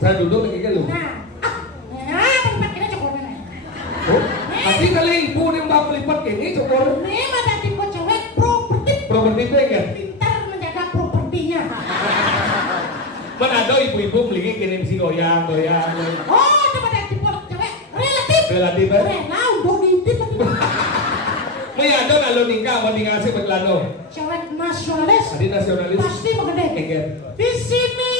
Saya duduk lagi kan lu. Pelipat kini cokor mana? Oh, tadi kali ibu nih mbak pelipat ini cokor. Ini mah tipe cewek properti. Properti kan? Pintar menjaga propertinya. Mana ada ibu-ibu beli kirim si goyang. Oh, itu pada tipe cewek relatif. Relatif kan? Rela untuk ngintip. May ada kalau nikah mau nikah sih berlano. Cewek nasionalis. Adi nasionalis. Pasti mengenai. Enggak. Di sini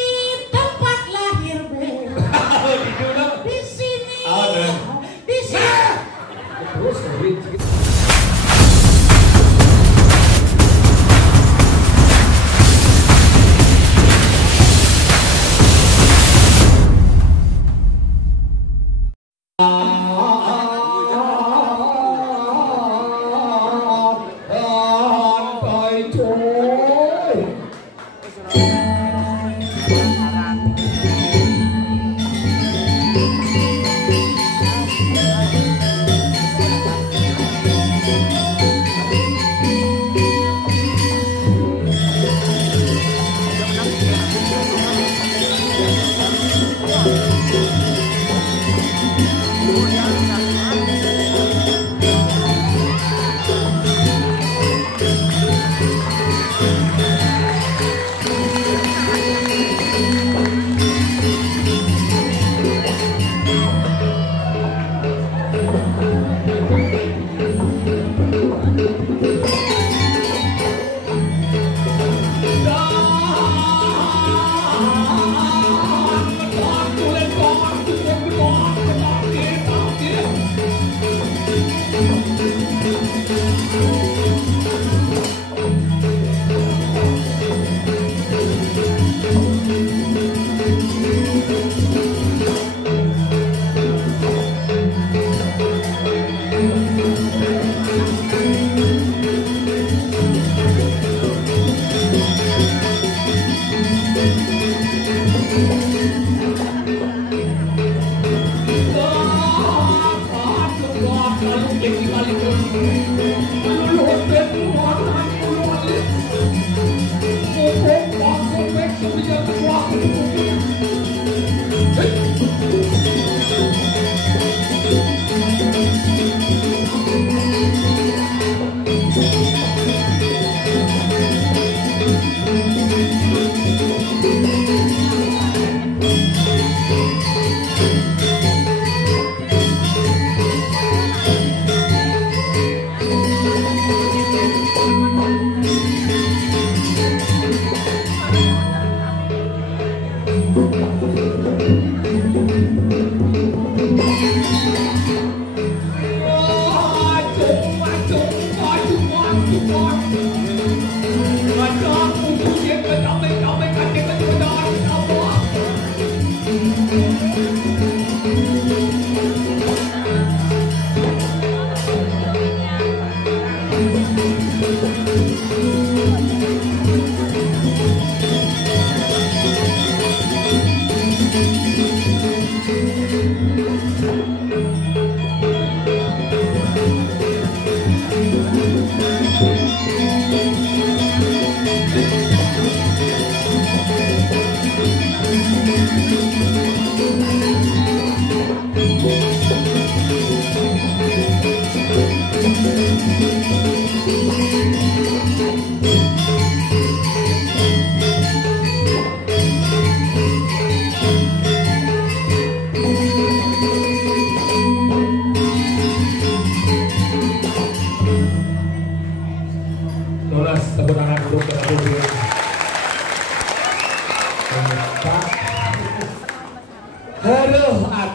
tempat lahir beliau. Oh, gitu dong. Di sini. Oh, nah. Di sini. Terus kawin.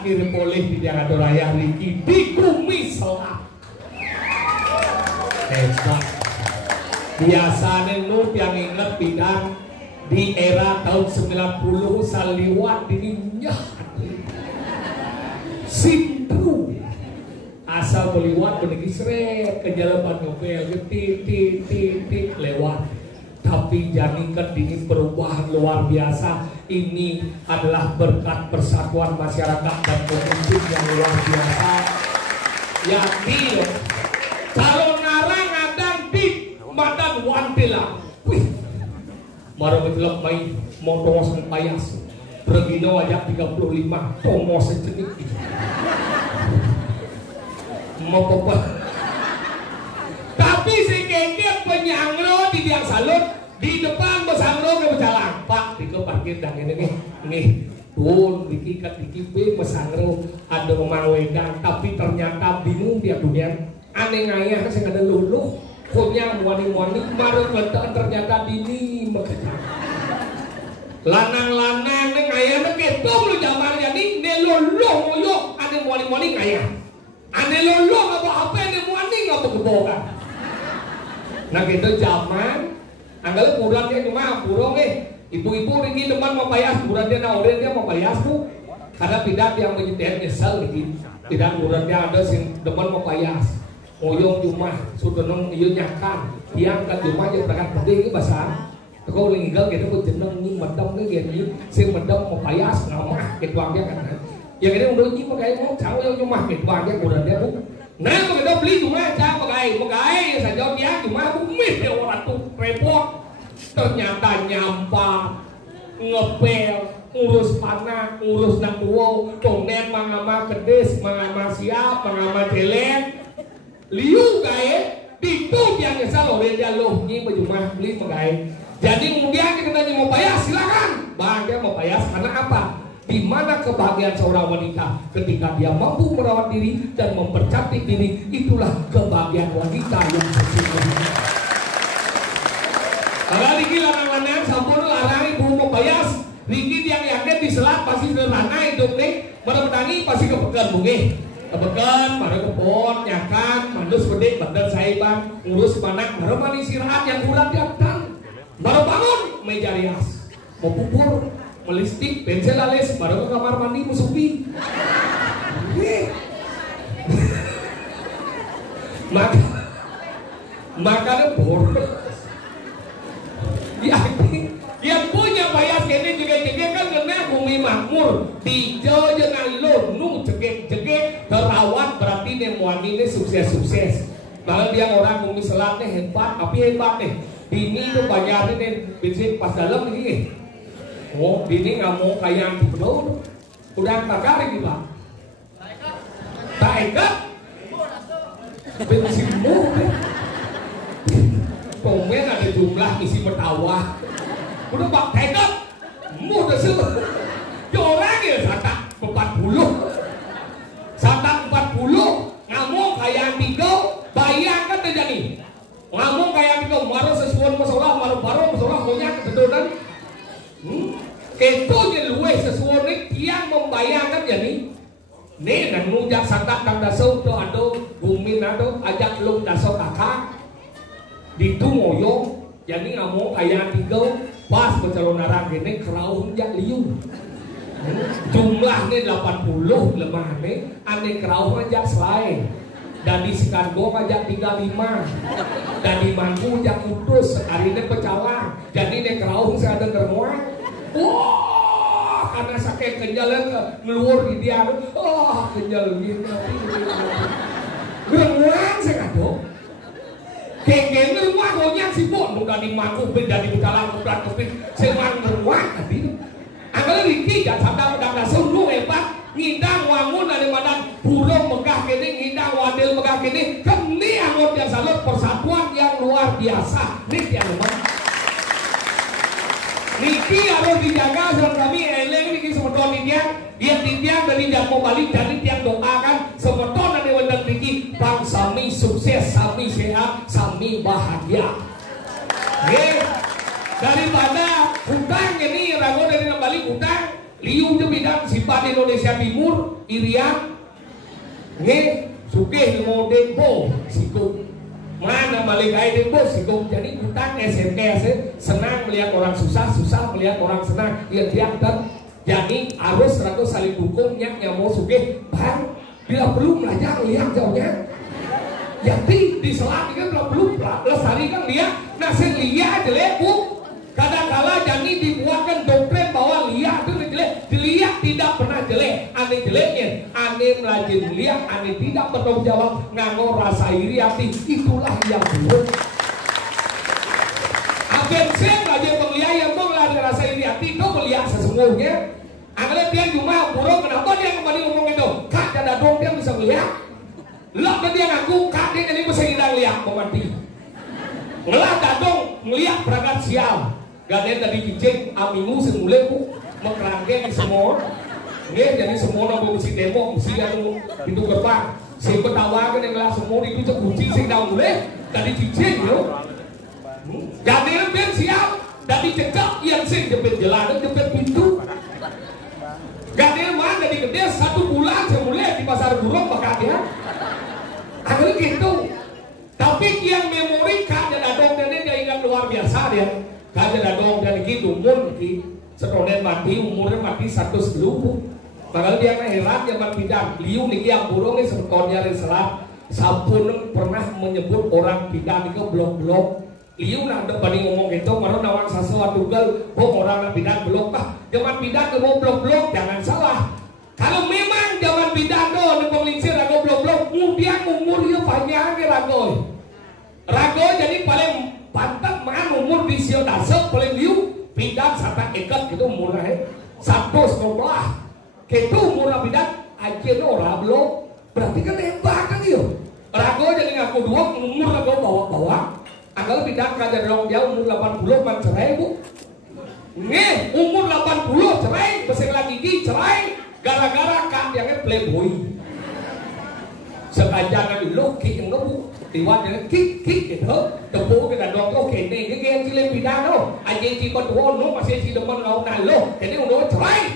Akhir polih di Jakarta Raya Riki dikumis selap hebat biasanya lu yang inget bidang di era tahun 90 saliwat dininya simpru asal beliwat benegi seret ke jalan Nobel titik lewat tapi jadikan ini perubahan luar biasa. Ini adalah berkat persatuan masyarakat dan pemimpin yang luar biasa. Yakin calon narang adang di madan wantila. Wih, marah betul main mau tongos payas. Regino ajak 35 tomo sejenik mau apa. Tapi si keke penyangro di tiang salut di depan besangro ke berjalan pak di ke parkir dan ini nih tuh dikikat dikipe besangro ada memang wedang tapi ternyata bingung dia dunia aneh ngayah saya ada luluh punya wani-wani marut letak ternyata dini makanya lanang-lanang neng ngayah neng ketum lu zaman jadi nelolong moyok aneh wani-wani ngayah aneh lolong apa-apa aneh wani nggak berkebohongan. Nah gitu zaman anggal kurang dia cuma burung ibu-ibu ini teman mempayas kurang dia nawarin dia mempayas bu karena tidak yang menyetir nyesel gitu tidak kurang dia ada sing teman mempayas oyong cuma sudah nong iyo nyakan tiang kan cuma aja berangkat gede ini bahasa kau linggal gitu pun jeneng ini medem nih gitu sing medem mempayas ngamah gitu aja kan yang ini udah ini pakai mau cháu yêu cuma gitu aja kurang dia bu. Nah, kalau beli cuma cak pakai saja dia cuma bumit ya orang tuh repot. Ternyata nyampah, ngepel, ngurus panah, ngurus nang tuwo, tonen mangama kedes, mangama siap, mangama jelek. Liu gae, itu yang nyesal oleh dia loh, ini cuma beli pakai. Jadi kemudian kita tanya mau bayar silakan, bahagia mau bayar karena apa? Di mana kebahagiaan seorang wanita ketika dia mampu merawat diri dan mempercantik diri, itulah kebahagiaan wanita yang sesungguhnya. Kalau Riki lanang-lanang sampun larang ibu mau bayas, Riki yang yakin di selat pasti sederhana hidup nih, menangi pasti kepekan bunge, kepekan, baru kebon, nyakan, mandus bedek, badan saiban, ngurus panak, baru mandi sirahat yang bulan datang, baru bangun meja rias, mau pupur. Melistik, pensel alis, baru ke kamar mandi musubi. Makanya boros. Yang punya bayar kene juga kan kena bumi makmur. Tijo jangan lonu jegek terawat berarti nemuani ini sukses. Bahkan dia orang bumi selatnya hebat, tapi hebat nih. Ini tuh bayar ini bensin pas dalam ini. Oh, ini nggak mau kayak penuh, udah tak kali pak, tak ikat, bensin murah, tomen ada jumlah isi metawa, udah pak ikat, mudah sih, orang ya satak 40, nggak mau kayak tiga, bayangkan terjadi, nggak mau kayak tiga, maru sesuatu masalah, masalah punya kebetulan. Itu yang luwe sesuatu yang membayangkan jadi nih dan ngujak santak kang dasau tuh ado bumi nado ajak lung dasau kakak di tu ngoyong jadi ngomong kayak tiga pas bercalon darah gini kerau jak liu jumlahnya 80 lemah nih ane kerau ajak selain dan di Sikango ajak 35 dan di Mangku ajak Kudus hari ini pecalang jadi nih kerau saya ada termuat. Wah, karena sakit kenjalan ngeluar di dia, kenjal gitu. Gerengan saya kado. Kengeng ngeluar goyang si bon, udah dimaku beda di dalam kubrak kubik, seman ngeluar tadi. Anggal Riki jangan sampai udah sungguh hebat, ngidang wangun dari mana burung megah kini, ngidang wadil megah kini, keni anggota yang salut persatuan yang luar biasa. Nih yang mana? Niki harus dijaga sama kami eleng niki semeton tiang dari jam mau balik dari tiang doakan semeton dari wendang niki bang sami sukses sami sehat sami bahagia. Daripada hutang ini ragu dari balik hutang liu je bidang simpan Indonesia Timur Irian sugih mau depo sikut mana balik air bos sikung jadi hutang SMK senang melihat orang susah melihat orang senang lihat dan jadi harus ragu saling dukung yang mau sugih bang bila perlu belajar lihat jauhnya jadi di selat kan bila perlu lestari kan lihat nasi lihat jelek bu kadang-kala jadi dibuatkan doktrin bahwa lihat itu jelek dilihat tidak pernah jelek aneh jeleknya aneh melajin lihat aneh tidak bertanggung jawab nganggo rasa iri hati itulah yang buruk agen saya melajin penglihat yang mengelari rasa iri hati itu melihat sesungguhnya Anggalnya dia cuma burung, kenapa dia kembali ngomong itu? Kak, ada dong dia bisa melihat. Lah dia ngaku, kak dia ini bisa ngidang lihat, mau mati. Ngelah dadong, ngeliat berangkat sial. Gak ada tadi cicing, amingu semula ku, mengkerangke di semua. Nggak, jadi semua orang mesti demo, mesti yang pintu gerbang. Si ketawa kan yang ngelah semua itu kunci sing daun mulai, tadi cicing yo. Gak ada yang sial, tadi cekak yang sing jepit jalan, jepit pintu. Gak ada yang mana dari gede 1 bulan semula di pasar burung bakal dia. Akhirnya gitu. Tapi yang memori Kak Dadong dan dia ingat luar biasa dia. Kak Dadong dan gitu umur di setonen mati umurnya mati 100 lupu. Padahal dia heran dia berpindah. Liu niki yang burung ini sebetonnya selat. Sampun pernah menyebut orang pindah itu blok-blok. Liu nak depan ngomong gitu, malah nawang sesuatu gal, orang nak pindah blok bah. Jangan pindah ke blok-blok, jangan salah. Kalau memang zaman pindah do, penglingsir rago blok-blok, kemudian umur dia panjang rago. Rago jadi paling pantat makan umur di sio dasar paling liu pindah sampai ikat gitu umurnya 119. Gitu umur pindah aja orang blok, berarti kan hebat kan dia. Rago jadi ngaku dua umur rago bawa-bawa. Anggal pindah ke Dadong dia umur 80 man cerai bu. Nih umur 80 cerai, besar lagi gigi cerai. Gara-gara kan dia playboy. Sengaja kan dulu kick enggak bu. Tiba dia kick gitu. Tepuk ke Dadong oke nih dia cilen pindah no. Aja ci berdua no masih ci depan kau nalo. Jadi udah cerai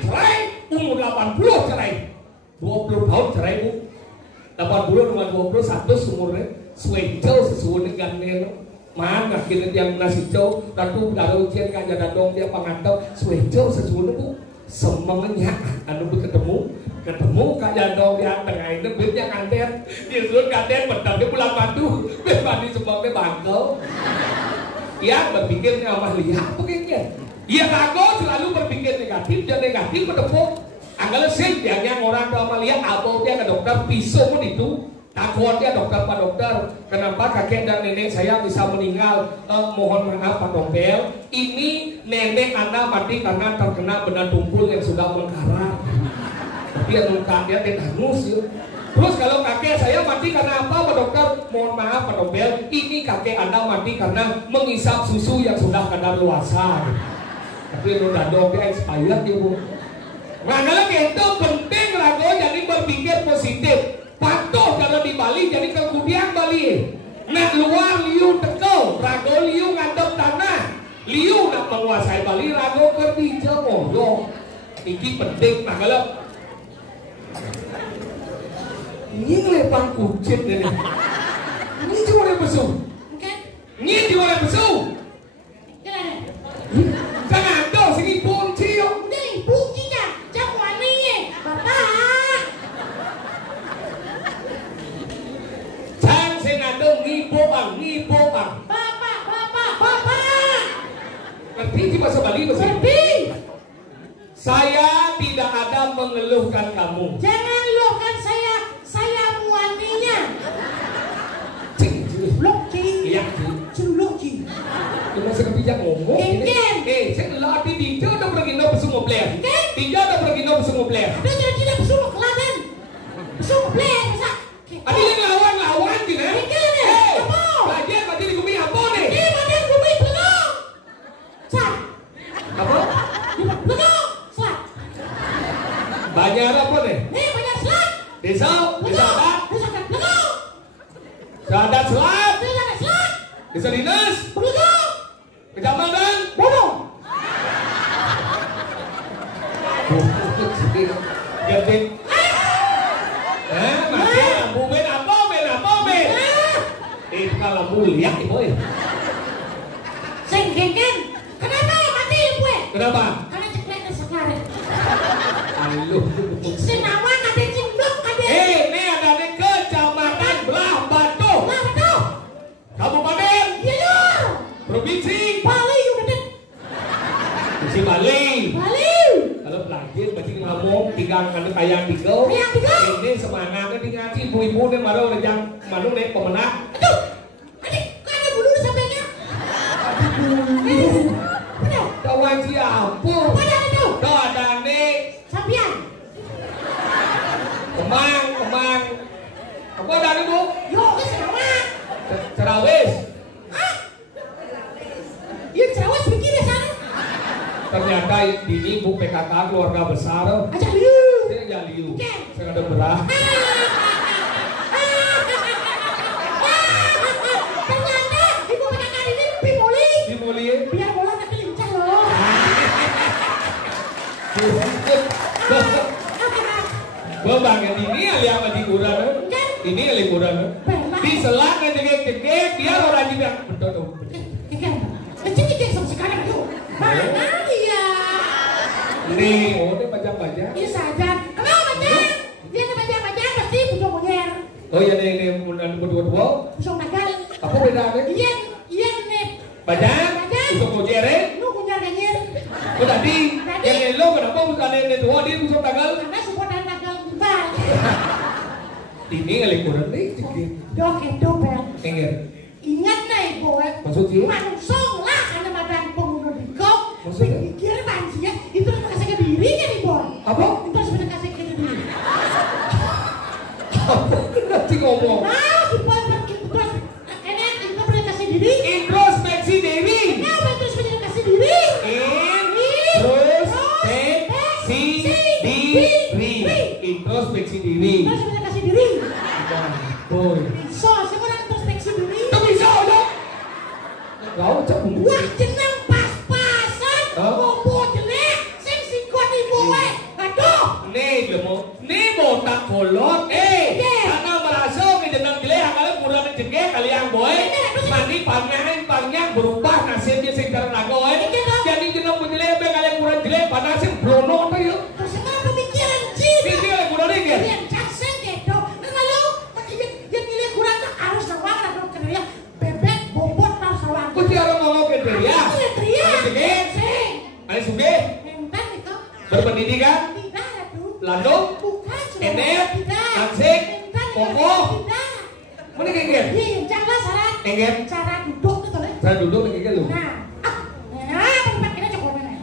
umur 80 cerai. 20 tahun cerai bu. 80 dengan 21 umurnya. Swecel sesuai dengan nelo. Mana kita yang nasi jauh, tentu dalam ujian kan Dadong dia pengantau, swecel sesuatu bu, semangatnya, anu ketemu Kak Dadong dia tengah ini, bitnya kanten, dia suruh kanten bentar dia pulang batu, bebani sebabnya bangkel, ya berpikirnya mah lihat begini, ya Rago selalu berpikir negatif dan negatif ketemu, anggal sih yang orang tua melihat apa dia ke dokter pisau pun itu. Takut dia dokter Pak Dokter, kenapa kakek dan nenek saya bisa meninggal? Mohon maaf Pak Dokter, ini nenek Anda mati karena terkena benda tumpul yang sudah mengkarat. Tapi yang luka dia tetanus ya. Terus kalau kakek saya mati karena apa Pak Dokter? Mohon maaf Pak Dokter, ini kakek Anda mati karena mengisap susu yang sudah kadaluarsa. Tapi lu Dadong dia expired dia bu. Nah kalau gitu penting Rago jadi berpikir positif. Patuh kalau di Bali jadi kemudian Bali. Nak luar liu teko, Rago liu ngadep tanah. Liu nak menguasai Bali, Rago kerja moyo. Ini penting nah kalau ini ngelepang kucing ini. Ini cuma ada besu. Ini cuma ada besu. Jangan ada sini punci yo. Nih, puncinya, jangan nih, bapak. Ngipo. Bapak. Ngerti di bahasa Bali bahasa Ngerti. Saya tidak ada mengeluhkan kamu. Jangan luahkan saya muantinya. Loki. Iya. Loki. Cuma sekejap ngomong. Kengen. Saya latih dia udah pergi no bersama player. Dia udah pergi no bersama player. Dia jadi bersama Klaten. Bersama player masa. Ada yang lawan gitu ya. Belajar berarti di bumi apa nih? Ini badan bumi belum. Sat. Apa? Belum. Sat. Banyak apa nih? Ini banyak selat. Desa adat. Desa adat belum. Adat selat. Desa adat selat. Desa dinas. Belum. Kecamatan. Belum. Gede. Masih lampu men apa? Kalau mulia boy. Sengkengken. Kenapa mati gue? Kenapa? Karena cekleknya sekarang. Aduh. Senawan ada cimblok ada. Ini ada di Kecamatan Belah Batu. Nah betul. Kabupaten. Iya. Provinsi. Bali udah. Provinsi Bali. Kalau belajar berarti ngomong tinggal kan kayak tiga. Ini semangatnya tinggal si ibu-ibu nih malu yang malu nih pemenang. Aduh. Kawan siapa? Mana itu? Ada nih ibu PKK keluarga besar. Aja liu. Saya aja liu. Saya ada beras. Ternyata ibu PKK ini Bimoli. Bimoli. Biar bola tapi lincah loh. Bang ini aliang di kurang. Ini liburan. Di selang jegek dia orang juga betul. Kecil sama sekarang tuh. Mana dia? Nih, oh dia pajak-pajak. Ini saja. Kenapa pajak? Dia pajak-pajak pasti pusong monyer. Oh ya nih berdua-dua. Pusong nagal. Apa bedanya? Iya nih. Pajak? Pusong monyer? Lu punya monyer. Oh tadi yang lo kenapa bukan yang dua dia pusong nagal? Karena support dan nagal kembali. Ini liburan nih sedikit. Dok itu bel. Ingat nih boy. Maksudnya? Mansong lah karena badan pengguna dikok. Maksudnya? Pikir manusia itu harus kasih ke dirinya nih boy. Apa? Itu harus kasih ke diri. Apa? Nanti ngomong. Nah, di poin terus enak itu boleh kasih diri. Introspeksi diri. Kenapa terus boleh kasih diri? Introspeksi diri. Introspeksi diri. Terus boleh kasih diri. Boy. So, saya introspeksi diri. Itu bisa dong. Kau cak Wah, jeneng pas-pasan. Bobo jelek. Sing sikon ibu we. Aduh. Nih mau tak kolot. Karena merasa jeneng jelek kalian kurang jengke kalian boy. Mandi panjang berubah nasibnya sing terlagoy. Jadi jeneng jelek kalian kurang jelek pada sing blono tuh yuk. Terus kenapa pemikiran jin? Ini kurang nih kan? Yang jaksen gitu. Kalau yang nilai kurang tuh harus sawang atau kerja bebek bobot harus sawang. Kau tiara ngomong ke dia? Teriak. Ada suge? Mentan itu. Berpendidikan? Tidak tuh. Lalu? Bukan. Enek? Ansik? Kokoh? Tidak. Mana kengger? Iya, jangan syarat. Kengger? Cara duduk gitu loh. Saya duduk nih kengger lu. Nah, tempat kita cukup mana?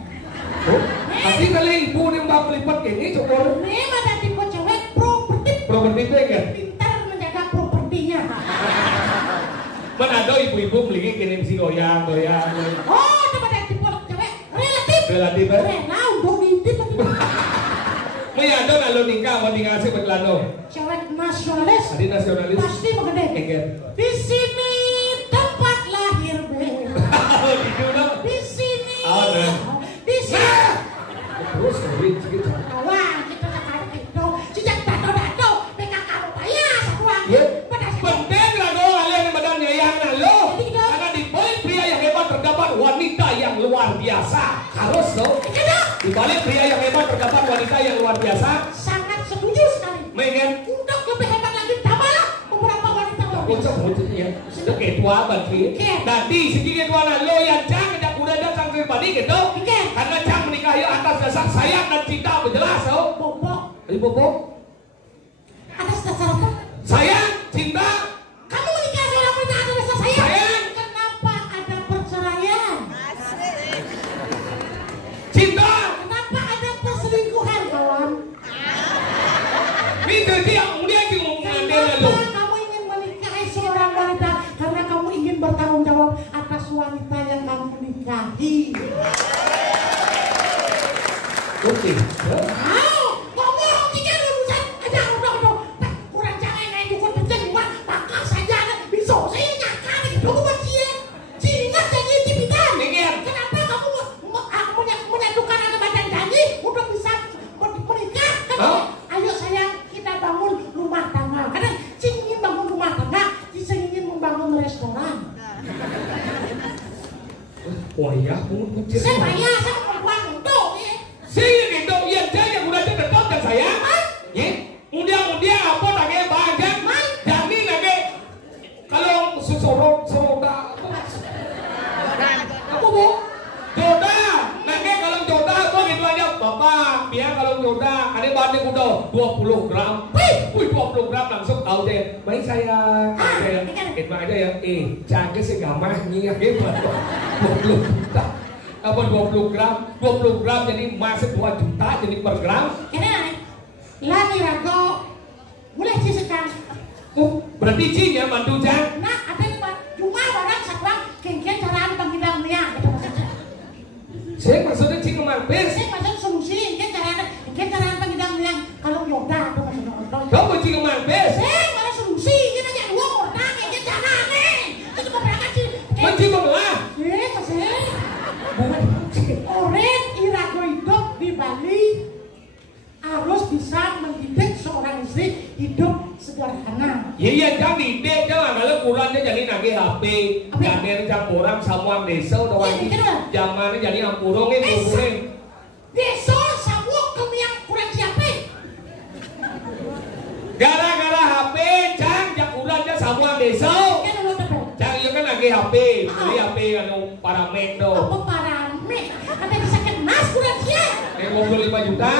Oh, nanti kali ibu nih mbak melipat kayak ini cukup. Memang ada tipe cewek properti. Properti kengger? Pintar menjaga propertinya. Mana ada ibu-ibu beli kirim si goyang. Oh, tempat ada tipe cewek relatif. Relatif kan? Rela udah ngintip. Maya ada kalau nikah mau nikah sih betlano. Cewek nasionalis. Adi nasionalis. Pasti menggede. Kengger. Di sini tempat lahir bel. Oh, di sana. Di sini. Ada. Di sini. Terus kawin sedikit. Awang kita sekarang itu sejak dato PKK upaya satuan. Ya. Penting lah dong kalian yang badannya yang lo. Karena di balik pria yang hebat terdapat wanita yang luar biasa. Harus dong. Di balik pria yang hebat terdapat wanita yang luar biasa. Sangat setuju sekali. Mengen. Untuk lebih hebat lagi tambahlah beberapa wanita luar biasa. Ya. Sudah ketua bagi. Nanti sedikit ketua lo yang jangan tidak udah datang ke pribadi gitu. Karena jangan menikahi atas dasar sayang dan cinta berjelas oh. Bobok. Ayo bobok. Atas dasar apa? Sayang, cinta. Kamu menikah seorang wanita atas dasar sayang. Sayang. Kenapa ada perceraian? Cinta. Kenapa ada perselingkuhan kawan? Itu dia ngomongnya lo. Kenapa kamu ingin menikahi seorang wanita? Karena kamu ingin bertanggung jawab atas wanita yang kamu nikahi. Oke. Ngomong tiga lulusan aja udah. Kurang jangan naik dukun penceluan. Pakar saja bisa saya nyakar gitu buat dia. Jingat jadi cipitan. Kenapa kamu menyatukan anak badan janji untuk bisa menikah? Ayo sayang kita bangun rumah tangga. Karena Cing ingin bangun rumah tangga, Cing ingin membangun restoran. Wah ya, kucing. Saya perempuan itu. Saya gitu, iya saya udah tetap dan saya. Ya, mudia apa lagi banyak. Jadi lagi kalau soda. Apa bu? Joda, lagi kalau joda apa gitu aja. Bapak, biar kalau joda, ada banyak udah 20 gram. Wih, 20 gram langsung tahu deh. Baik saya, kita aja ya. Jangan segamanya gitu. 20 juta. Apa 20 gram? 20 gram jadi masuk 2 juta jadi per gram. Kena, lagi rago, mulai cisekan. Berarti cinya bantu jang. Nah, ada yang cuma barang satuan kengkian caraan panggil dia gitu maksudnya. Saya maksudnya cing kemampir. Saya macam solusi hidup sederhana. Iya jadi dek jangan kalau kurangnya jadi nage HP, jadi campuran samuan desa doang. Zaman jadi ampurong itu boleh. Desa samuan kami yang kurang siapa? Gara-gara HP cang jak kurangnya samuan desa. Cang itu kan nage HP, beli HP kan paramek do. Apa paramek? Ada bisa kemas kurang siapa? Mobil 5 juta.